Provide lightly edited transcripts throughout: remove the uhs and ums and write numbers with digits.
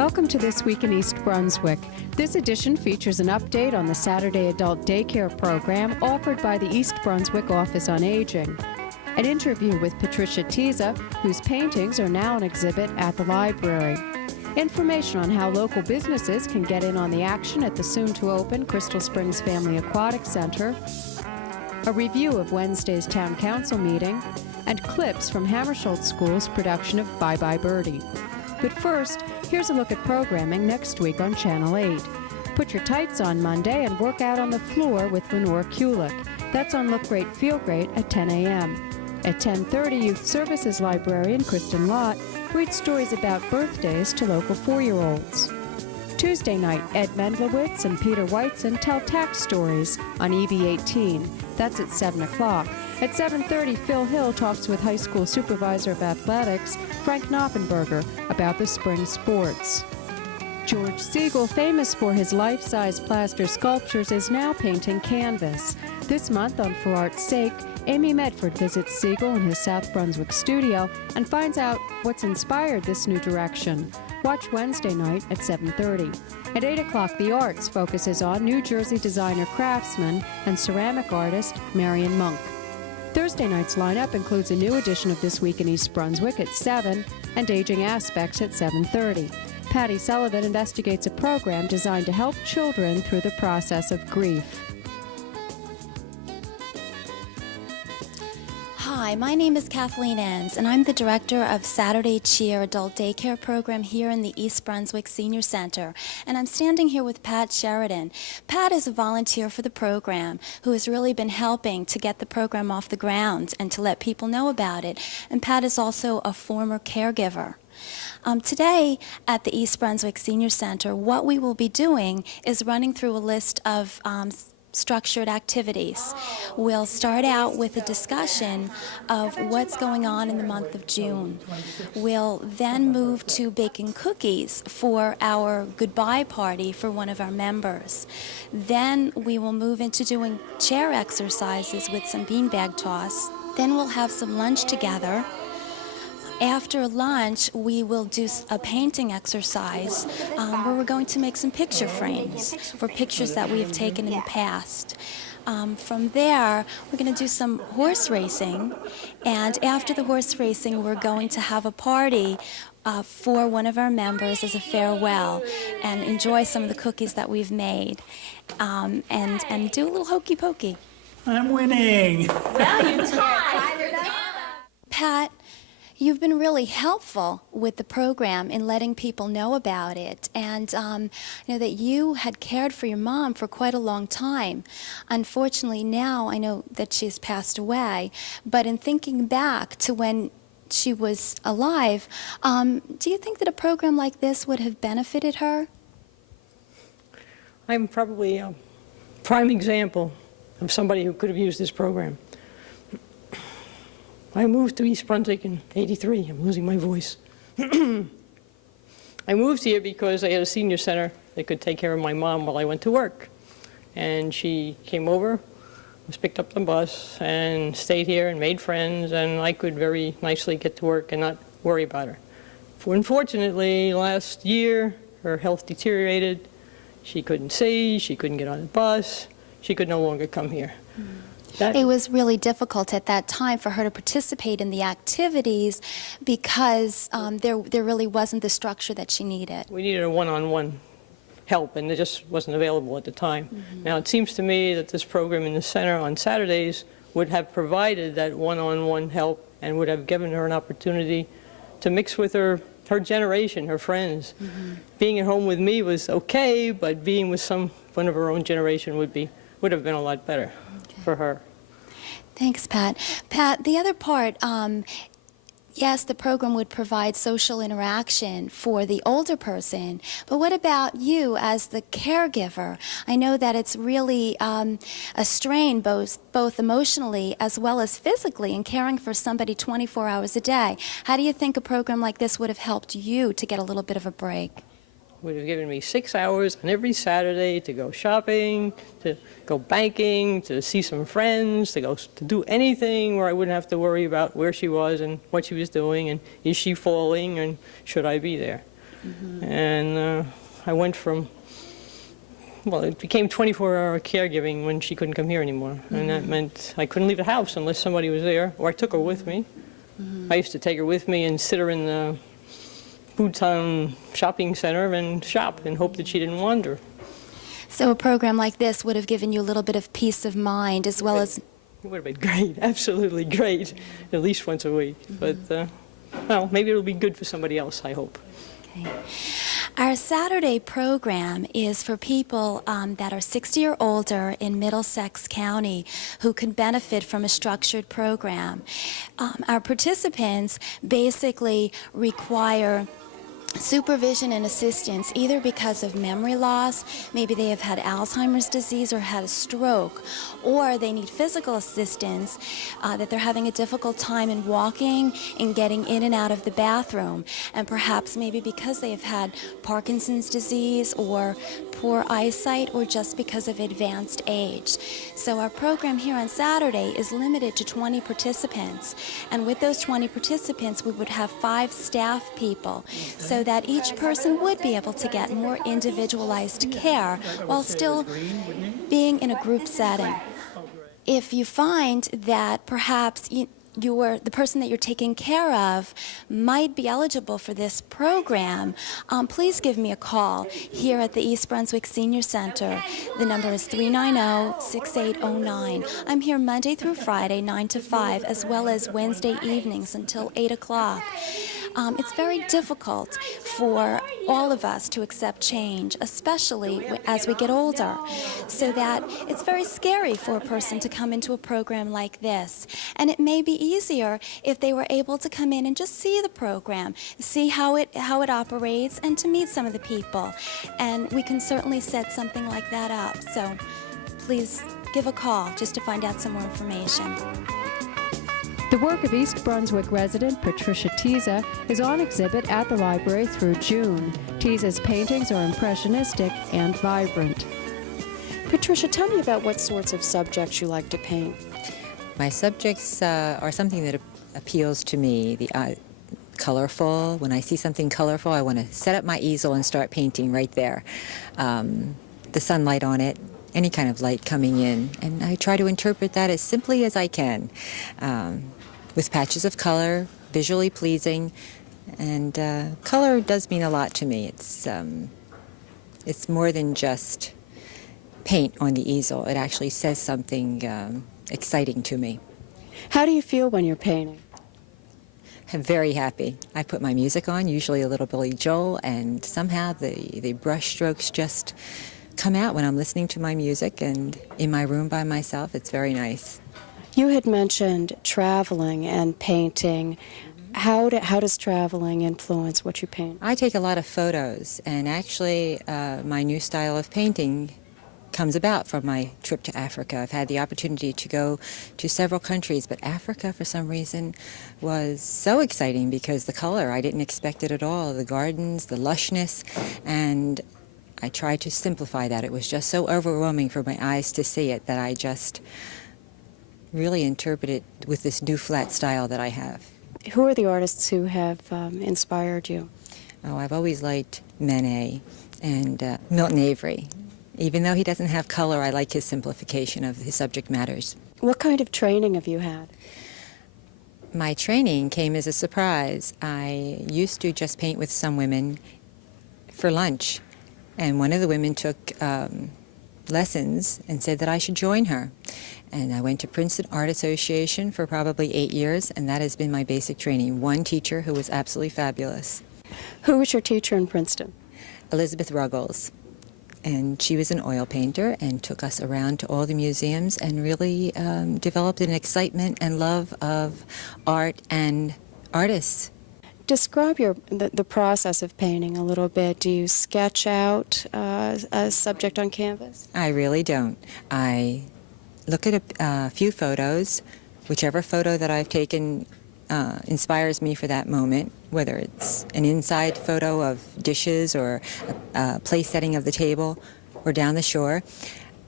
Welcome to This Week in East Brunswick. This edition features an update on the Saturday Adult Daycare program offered by the East Brunswick Office on Aging. An interview with Patricia Tisa, whose paintings are now on exhibit at the library. Information on how local businesses can get in on the action at the soon-to-open Crystal Springs Family Aquatic Center. A review of Wednesday's Town Council meeting, and clips from Hammarskjold School's production of Bye Bye Birdie. But first, here's a look at programming next week on Channel 8. Put your tights on Monday and work out on the floor with Lenore Kulik. That's on Look Great, Feel Great at 10 a.m. At 10:30, Youth Services librarian Kristen Lott reads stories about birthdays to local 4-year-olds. Tuesday night, Ed Mendlowitz and Peter Whiteson tell tax stories on EB18. That's at 7 o'clock. At 7:30, Phil Hill talks with high school supervisor of athletics, Frank Knoppenberger, about the spring sports. George Siegel, famous for his life-size plaster sculptures, is now painting canvas. This month on For Art's Sake, Amy Medford visits Siegel in his South Brunswick studio and finds out what's inspired this new direction. Watch Wednesday night at 7:30. At 8 o'clock, The Arts focuses on New Jersey designer craftsman and ceramic artist Marion Monk. Thursday night's lineup includes a new edition of This Week in East Brunswick at 7 and Aging Aspects at 7:30. Patty Sullivan investigates a program designed to help children through the process of grief. Hi, my name is Kathleen Enns, and I'm the director of Saturday Cheer Adult Daycare Program here in the East Brunswick Senior Center. And I'm standing here with Pat Sheridan. Pat is a volunteer for the program who has really been helping to get the program off the ground and to let people know about it. And Pat is also a former caregiver. Today at the East Brunswick Senior Center, what we will be doing is running through a list of structured activities. We'll start out with a discussion of what's going on in the month of June. We'll then move to baking cookies for our goodbye party for one of our members. Then we will move into doing chair exercises with some beanbag toss. Then we'll have some lunch together. After lunch, we will do a painting exercise where we're going to make some picture frames for pictures that we have taken in the past. From there, we're going to do some horse racing, and after the horse racing, we're going to have a party for one of our members as a farewell and enjoy some of the cookies that we've made, and do a little hokey pokey. I'm winning! Yeah, you tied! Pat, you've been really helpful with the program in letting people know about it, and you know that you had cared for your mom for quite a long time. Unfortunately, now I know that she's passed away, but in thinking back to when she was alive, do you think that a program like this would have benefited her? I'm probably a prime example of somebody who could have used this program. I moved to East Brunswick in '83. I'm losing my voice. I moved here because I had a senior center that could take care of my mom while I went to work. And she came over, was picked up the bus, and stayed here and made friends, and I could very nicely get to work and not worry about her. Unfortunately, last year, her health deteriorated. She couldn't see, she couldn't get on the bus, she could no longer come here. It was really difficult at that time for her to participate in the activities because there really wasn't the structure that she needed. We needed a one-on-one help, and it just wasn't available at the time. Now, it seems to me that this program in the center on Saturdays would have provided that one-on-one help and would have given her an opportunity to mix with her generation, her friends. Being at home with me was okay, but being with someone of her own generation would have been a lot better for her. Thanks, Pat. Pat, the other part, yes, the program would provide social interaction for the older person, but what about you as the caregiver? I know that it's really a strain both emotionally as well as physically in caring for somebody 24 hours a day. How do you think a program like this would have helped you to get a little bit of a break? Would have given me 6 hours on every Saturday to go shopping, to go banking, to see some friends, to do anything where I wouldn't have to worry about where she was and what she was doing and is she falling and should I be there. And I went from, well, it became 24-hour caregiving when she couldn't come here anymore. And that meant I couldn't leave the house unless somebody was there, or I took her with me. I used to take her with me and sit her in the Food Town shopping center and shop and hope that she didn't wander. So a program like this would have given you a little bit of peace of mind as well as... It would have been great, absolutely great, at least once a week. But, well, maybe it'll be good for somebody else, I hope. Okay. Our Saturday program is for people that are 60 or older in Middlesex County who can benefit from a structured program. Our participants basically require supervision and assistance either because of memory loss, maybe they have had Alzheimer's disease or had a stroke, or they need physical assistance, that they're having a difficult time in walking and getting in and out of the bathroom, and perhaps maybe because they have had Parkinson's disease or poor eyesight or just because of advanced age. So our program here on Saturday is limited to 20 participants, and with those 20 participants we would have 5 staff people so that each person would be able to get more individualized care while still being in a group setting. If you find that perhaps the person that you're taking care of might be eligible for this program, please give me a call here at the East Brunswick Senior Center. The number is 390-6809. I'm here Monday through Friday, 9 to 5, as well as Wednesday evenings until 8 o'clock. It's very difficult for all of us to accept change, especially as we get older, so that it's very scary for a person to come into a program like this. And it may be easier if they were able to come in and just see the program, see how it operates, and to meet some of the people. And we can certainly set something like that up. So please give a call just to find out some more information. The work of East Brunswick resident Patricia Tisa is on exhibit at the library through June. Tisa's paintings are impressionistic and vibrant. Patricia, tell me about what sorts of subjects you like to paint. My subjects are something that appeals to me. Colorful. When I see something colorful, I want to set up my easel and start painting right there. The sunlight on it, any kind of light coming in, and I try to interpret that as simply as I can, with patches of color, visually pleasing, and color does mean a lot to me. It's more than just paint on the easel. It actually says something exciting to me. How do you feel when you're painting? I'm very happy. I put my music on, usually a little Billy Joel, and somehow the brush strokes just come out when I'm listening to my music and in my room by myself. It's very nice. You had mentioned traveling and painting. How does traveling influence what you paint? I take a lot of photos, and actually my new style of painting comes about from my trip to Africa. I've had the opportunity to go to several countries, but Africa, for some reason, was so exciting because the color, I didn't expect it at all. The gardens, the lushness, and I tried to simplify that. It was just so overwhelming for my eyes to see it that I just really interpret it with this new flat style that I have. Who are the artists who have inspired you? Oh, I've always liked Manet and Milton Avery. Even though he doesn't have color, I like his simplification of his subject matters. What kind of training have you had? My training came as a surprise. I used to just paint with some women for lunch, and one of the women took lessons and said that I should join her. And I went to Princeton Art Association for probably 8 years, and that has been my basic training. One teacher who was absolutely fabulous. Who was your teacher in Princeton? Elizabeth Ruggles. And she was an oil painter and took us around to all the museums and really developed an excitement and love of art and artists. Describe the process of painting a little bit. Do you sketch out a subject on canvas? I really don't. I look at a few photos. Whichever photo that I've taken inspires me for that moment, whether it's an inside photo of dishes or a place setting of the table or down the shore.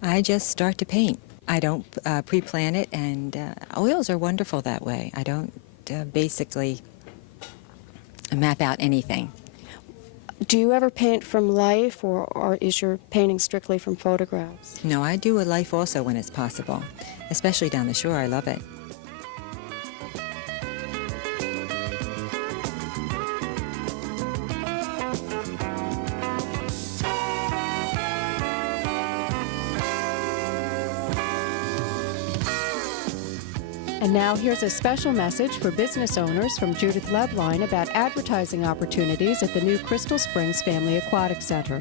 I just start to paint. I don't pre-plan it, and oils are wonderful that way. I don't basically map out anything. Do you ever paint from life, or is your painting strictly from photographs? No, I do a life also when it's possible, especially down the shore. I love it. And now here's a special message for business owners from Judith Lebline about advertising opportunities at the new Crystal Springs Family Aquatic Center.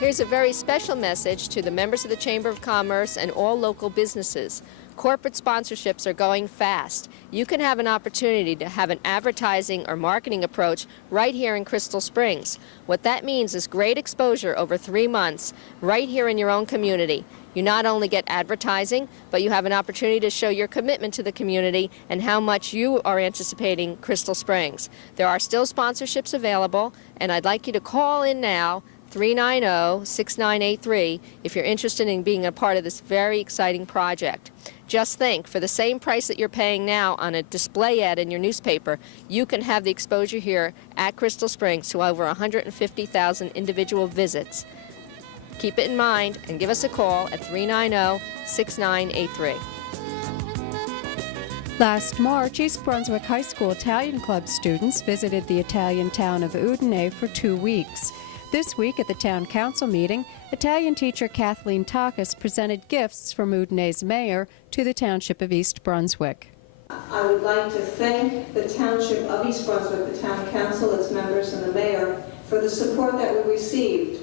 Here's a very special message to the members of the Chamber of Commerce and all local businesses. Corporate sponsorships are going fast. You can have an opportunity to have an advertising or marketing approach right here in Crystal Springs. What that means is great exposure over 3 months right here in your own community. You not only get advertising, but you have an opportunity to show your commitment to the community and how much you are anticipating Crystal Springs. There are still sponsorships available, and I'd like you to call in now, 390-6983, if you're interested in being a part of this very exciting project. Just think, for the same price that you're paying now on a display ad in your newspaper, you can have the exposure here at Crystal Springs to over 150,000 individual visits. Keep it in mind and give us a call at 390-6983. Last March, East Brunswick High School Italian Club students visited the Italian town of Udine for 2 weeks. This week at the town council meeting, Italian teacher Kathleen Takas presented gifts from Udine's mayor to the township of East Brunswick. I would like to thank the township of East Brunswick, the town council, its members, and the mayor for the support that we received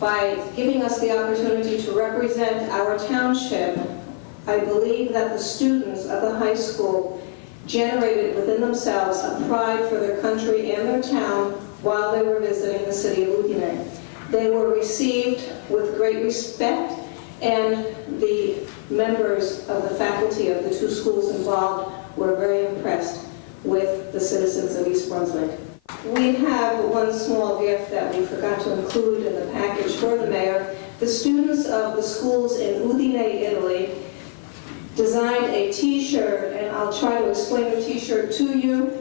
by giving us the opportunity to represent our township. I believe that the students of the high school generated within themselves a pride for their country and their town while they were visiting the city of Udine. They were received with great respect, and the members of the faculty of the 2 schools involved were very impressed with the citizens of East Brunswick. We have one small gift that we forgot to include in the package for the mayor. The students of the schools in Udine, Italy, designed a t-shirt, and I'll try to explain the t-shirt to you.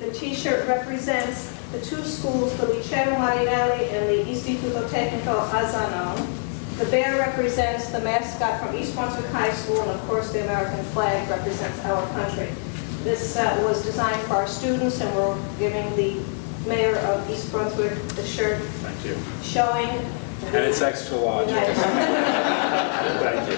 The t-shirt represents the 2 schools, the Liceo Marinelli and the Istituto Tecnico Azzano. The bear represents the mascot from East Brunswick High School, and of course the American flag represents our country. This was designed for our students, and we're giving the mayor of East Brunswick the shirt. Thank you. Showing. And it's extra large. Thank you.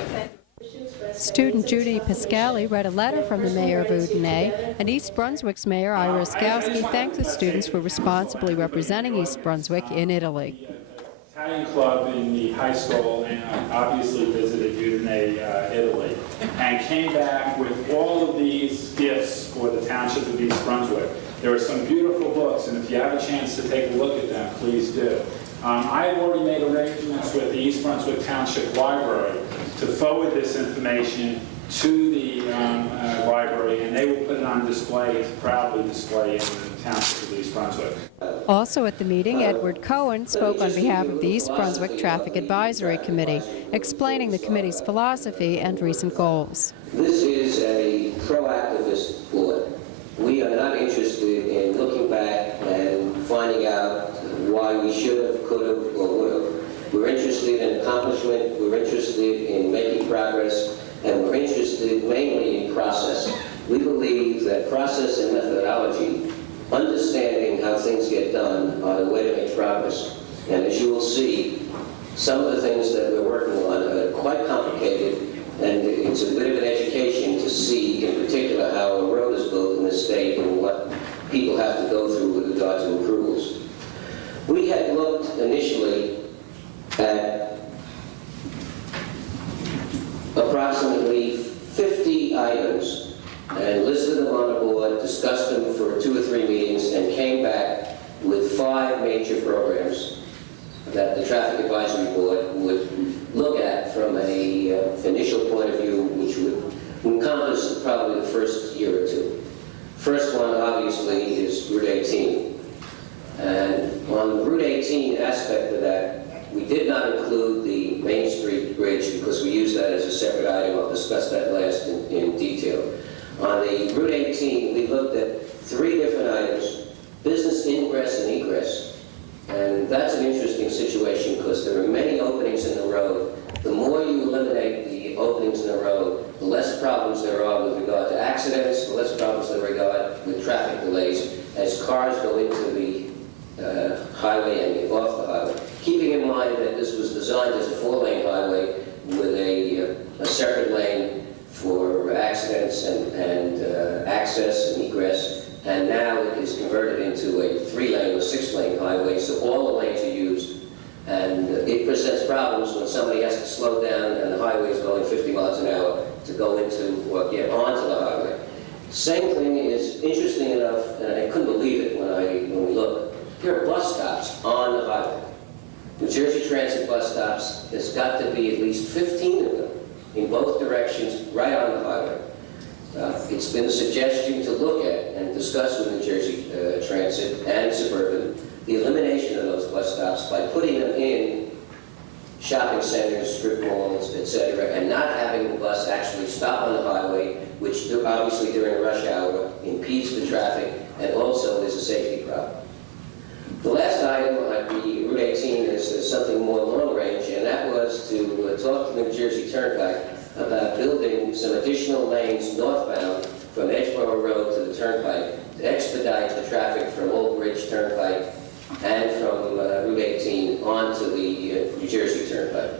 Student Judy Pascali read a letter from the mayor of Udine, and East Brunswick's mayor, Ira Skowski, thanked the students for responsibly representing East Brunswick in Italy. Italian club in the high school and obviously visited Udine, Italy, and came back with all of these gifts for the township of East Brunswick. There are some beautiful books, and if you have a chance to take a look at them, please do. I have already made arrangements with the East Brunswick Township Library to forward this information to the library, and they will put it on display, to proudly display in the township of East Brunswick. Also at the meeting, Edward Cohen spoke on behalf of the East Brunswick Traffic Advisory Committee, explaining the committee's philosophy and recent goals. This is a proactivist board. We are not interested in looking back and finding out why we should have, could have, or would have. We're interested in accomplishment, we're interested in making progress, and we're interested mainly in process. We believe that process and methodology, understanding how things get done, are the way to make progress. And as you will see, some of the things that we're working on are quite complicated, and it's a bit of an education to see, in particular, how a road is built in this state and what people have to go through with regard to approvals. We had looked initially at approximately 50 items and listed them on the board, discussed them for 2 or 3 meetings, and came back with 5 major programs that the Traffic Advisory Board would look at from an initial point of view, which would encompass probably the first year or 2. First one, obviously, is Route 18. And on the Route 18 aspect of that, we did not include the Main Street Bridge because we used that as a separate item. I'll discuss that last in detail. On the Route 18, we looked at 3 different items: business ingress and egress. And situation because there are many openings in the road. The more you eliminate the openings in the road, the less problems there are with regard to accidents, the less problems there regard with traffic delays as cars go into the highway and off the highway. Keeping in mind that this was designed as a 4-lane highway with a separate lane for accidents and access and egress, and now it is converted into a 3-lane or 6-lane highway, so all the lanes are used. And it presents problems when somebody has to slow down and the highway is going 50 miles an hour to go into or get onto the highway. Same thing is interesting enough, and I couldn't believe it when we looked. There are bus stops on the highway. New Jersey Transit bus stops, there's got to be at least 15 of them in both directions right on the highway. It's been a suggestion to look at and discuss with New Jersey Transit and Suburban the elimination of those bus stops by putting them in shopping centers, strip malls, etc., and not having the bus actually stop on the highway, which obviously during rush hour impedes the traffic and also is a safety problem. The last item on the Route 18 is something more long-range, and that was to talk to the New Jersey Turnpike about building some additional lanes northbound from Edgeboro Road to the Turnpike to expedite the traffic from Old Bridge Turnpike and from Route 18 onto the New Jersey Turnpike.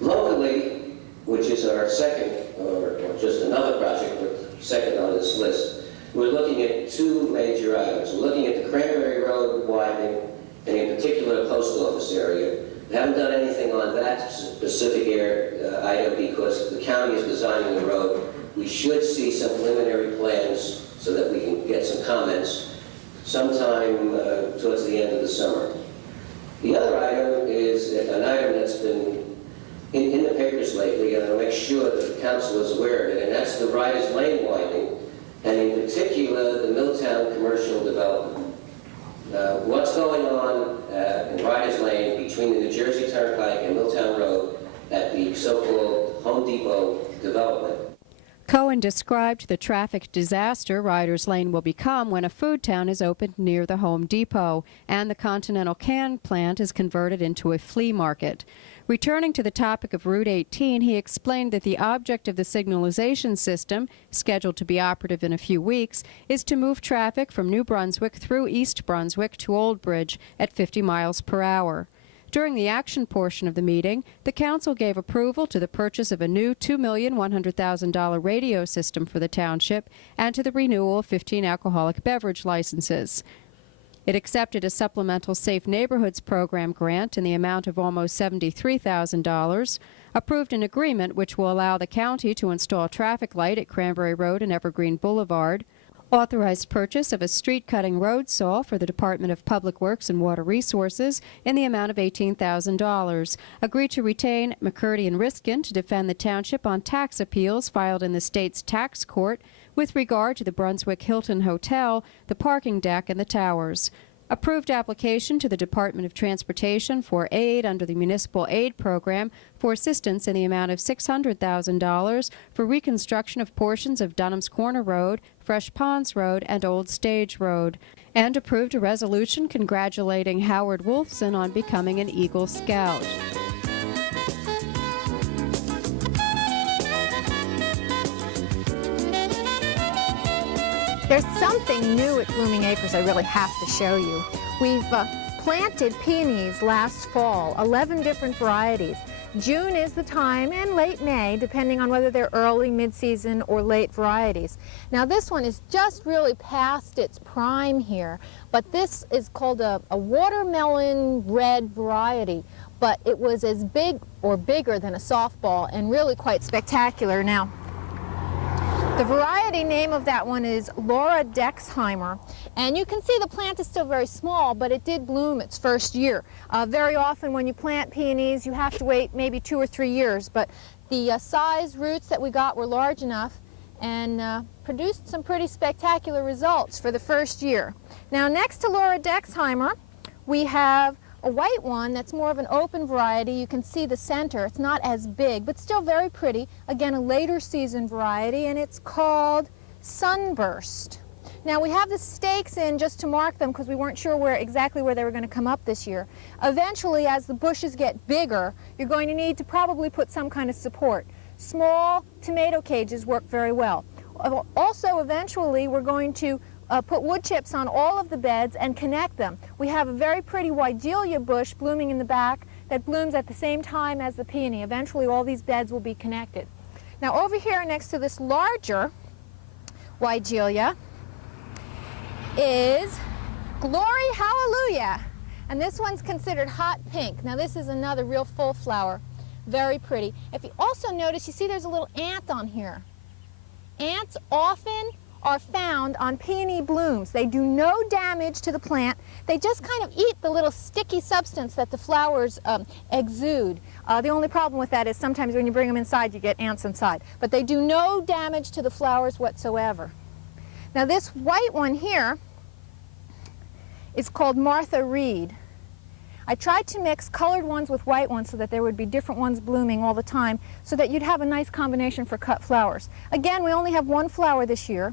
Locally, which is our second, or just another project, but second on this list, we're looking at 2 major items. We're looking at the Cranberry Road widening, and in particular the post office area. We haven't done anything on that specific item because the county is designing the road. We should see some preliminary plans so that we can get some comments sometime towards the end of the summer. The other item is an item that's been in the papers lately, and I'll make sure that the council is aware of it, and that's the Riders Lane widening, and in particular the Milltown commercial development. What's going on in Riders Lane between the New Jersey Turnpike and Milltown Road at the so-called Home Depot development? Cohen described the traffic disaster Riders Lane will become when a food town is opened near the Home Depot and the Continental Can plant is converted into a flea market. Returning to the topic of Route 18, he explained that the object of the signalization system, scheduled to be operative in a few weeks, is to move traffic from New Brunswick through East Brunswick to Old Bridge at 50 miles per hour. During the action portion of the meeting, the council gave approval to the purchase of a new $2,100,000 radio system for the township and to the renewal of 15 alcoholic beverage licenses. It accepted a supplemental Safe Neighborhoods Program grant in the amount of almost $73,000, approved an agreement which will allow the county to install a traffic light at Cranberry Road and Evergreen Boulevard, authorized purchase of a street-cutting road saw for the Department of Public Works and Water Resources in the amount of $18,000, agreed to retain McCurdy and Riskin to defend the township on tax appeals filed in the state's tax court with regard to the Brunswick Hilton Hotel, the parking deck, and the towers. Approved application to the Department of Transportation for aid under the Municipal Aid Program for assistance in the amount of $600,000 for reconstruction of portions of Dunham's Corner Road, Fresh Ponds Road, and Old Stage Road. And approved a resolution congratulating Howard Wolfson on becoming an Eagle Scout. There's something new at Blooming Acres I really have to show you. We've planted peonies last fall, 11 different varieties. June is the time, and late May, depending on whether they're early, mid-season, or late varieties. Now this one is just really past its prime here, but this is called a watermelon red variety, but it was as big or bigger than a softball and really quite spectacular. Now, the variety name of that one is Laura Dexheimer, and you can see the plant is still very small, but it did bloom its first year. Very often when you plant peonies, you have to wait maybe 2 or 3 years, but the size roots that we got were large enough and produced some pretty spectacular results for the first year. Now, next to Laura Dexheimer, we have a white one that's more of an open variety. You can see the center. It's not as big, but still very pretty. Again, a later season variety, and it's called Sunburst. Now we have the stakes in just to mark them because we weren't sure exactly where they were going to come up this year. Eventually, as the bushes get bigger, you're going to need to probably put some kind of support. Small tomato cages work very well. Also, eventually, we're going to put wood chips on all of the beds and connect them. We have a very pretty Weigelia bush blooming in the back that blooms at the same time as the peony. Eventually, all these beds will be connected. Now, over here next to this larger Weigelia is Glory Hallelujah. And this one's considered hot pink. Now, this is another real full flower. Very pretty. If you also notice, you see there's a little ant on here. Ants often are found on peony blooms. They do no damage to the plant. They just kind of eat the little sticky substance that the flowers exude. The only problem with that is sometimes when you bring them inside, you get ants inside. But they do no damage to the flowers whatsoever. Now this white one here is called Martha Reed. I tried to mix colored ones with white ones so that there would be different ones blooming all the time so that you'd have a nice combination for cut flowers. Again, we only have one flower this year,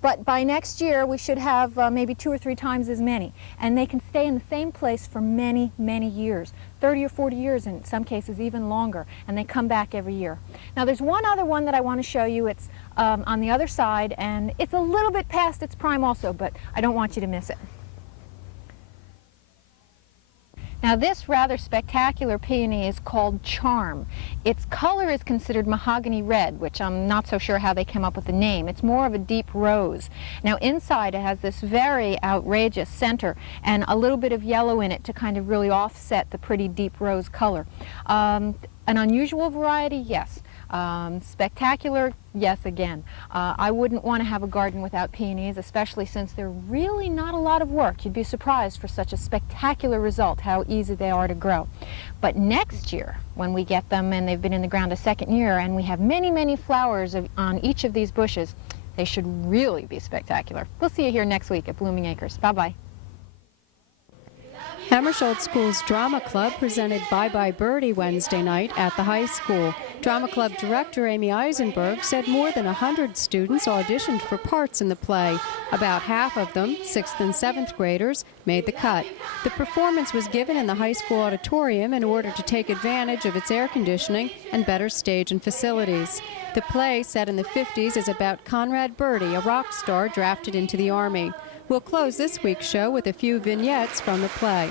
but by next year we should have maybe 2 or 3 times as many. And they can stay in the same place for many, many years, 30 or 40 years, in some cases even longer, and they come back every year. Now there's one other one that I want to show you. It's on the other side, and it's a little bit past its prime also, but I don't want you to miss it. Now this rather spectacular peony is called Charm. Its color is considered mahogany red, which I'm not so sure how they came up with the name. It's more of a deep rose. Now inside it has this very outrageous center and a little bit of yellow in it to kind of really offset the pretty deep rose color. An unusual variety, yes. Spectacular, yes again. I wouldn't want to have a garden without peonies, especially since they're really not a lot of work. You'd be surprised for such a spectacular result how easy they are to grow. But next year, when we get them and they've been in the ground a second year and we have many, many flowers on each of these bushes, they should really be spectacular. We'll see you here next week at Blooming Acres. Bye-bye. Hammarskjold School's Drama Club presented Bye Bye Birdie Wednesday night at the high school. Drama Club director Amy Eisenberg said more than 100 students auditioned for parts in the play. About half of them, 6th and 7th graders, made the cut. The performance was given in the high school auditorium in order to take advantage of its air conditioning and better stage and facilities. The play, set in the 50s, is about Conrad Birdie, a rock star drafted into the Army. We'll close this week's show with a few vignettes from the play.